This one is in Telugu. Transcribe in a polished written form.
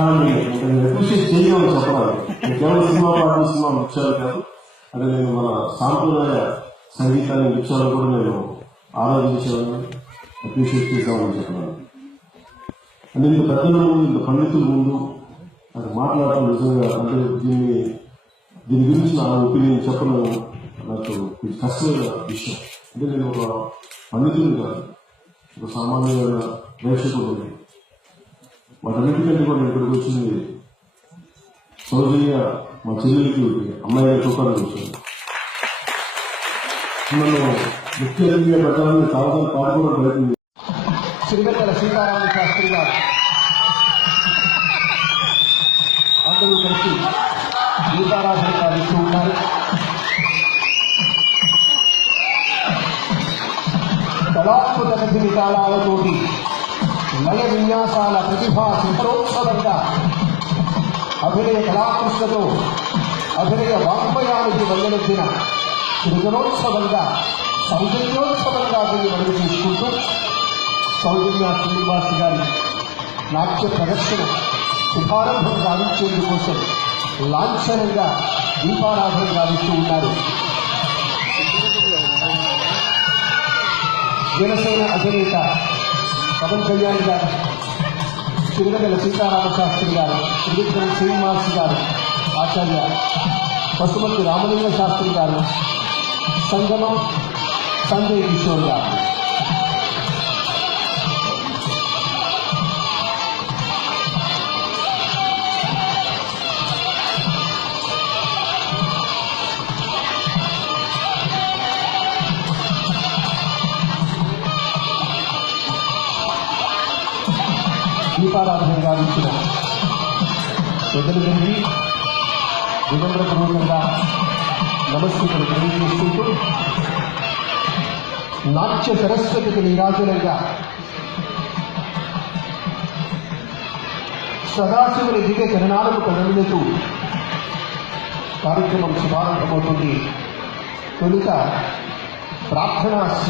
అప్రిషియేట్ చేయమని చెప్పాలి. కేవలం సినిమా పాటలు సినిమా నృత్యాలు కాదు, అంటే నేను మన సాంప్రదాయ సంగీతాన్ని నృత్యాలు కూడా నేను ఆరాధించాలని అప్రిషియేట్ చేద్దామని చెప్పాను. అంటే ఇంత పెద్దల ముందు, ఇంత పండితుల ముందు అది మాట్లాడటం నిజంగా అంటే దీని గురించి నా ఒపీనియన్ చెప్పడం నాకు కష్టమైన విషయం. అంటే నేను ఒక పండితుని కాదు, ఒక సామాన్యమైన ప్రేక్షకుడు. వాటన్నిటికంటే కూడా ఇక్కడికి వచ్చింది సౌజన్య మా చెల్లెలికి అమ్మాయి గారి చూపాలని వచ్చాను. నన్ను ముఖ్య అతిథిగా పెట్టాలని చాలా పాడుకోవడం ప్రయత్నం. శ్రీవెన్నెల సీతారామ శాస్త్రి గారు అందరూ కలిసి గీతారాధన గావిస్తూ ఉన్నారు. కళాత్మక కథిని తాళాలతోటి లయ విన్యాసాల ప్రతిభా శిఖరోత్సవంగా అభినయ కళాకృష్ణతో అభినయ వాగ్మయానికి వల్లెత్తిన సృజనోత్సవంగా సౌజన్యోత్సవంగా దీన్ని అడుగు తీసుకుంటూ సౌజన్య శ్రీనివాస్ గారి నాట్య ప్రదర్శన శుభారంభం గావించేందుకోసం లాంఛనంగా దీపారాధన గావిస్తూ ఉన్నారు. జనసేన అధినేత పవన్ కళ్యాణ్ గారు, శ్రీవెన్నెల సీతారామ శాస్త్రి గారు, త్రివిక్రమ్ శ్రీనివాస్ గారు, ఆచార్య పశుమతి రామలింగ శాస్త్రి గారు, సంగమం సంజయ్ కిషోర్ గారు. దీపారాధన గావించిన పెద్దలు జరిగి వినమ్రపూర్వకంగా నమస్కృతులు తెలియజేసుకుంటూ నాట్య సరస్వతికి నీరాజనంగా సదాశివుని దివ్య చరణాలకు కదలుతూ కార్యక్రమం శుభారంభమవుతుంది. తొలుత ప్రార్థనా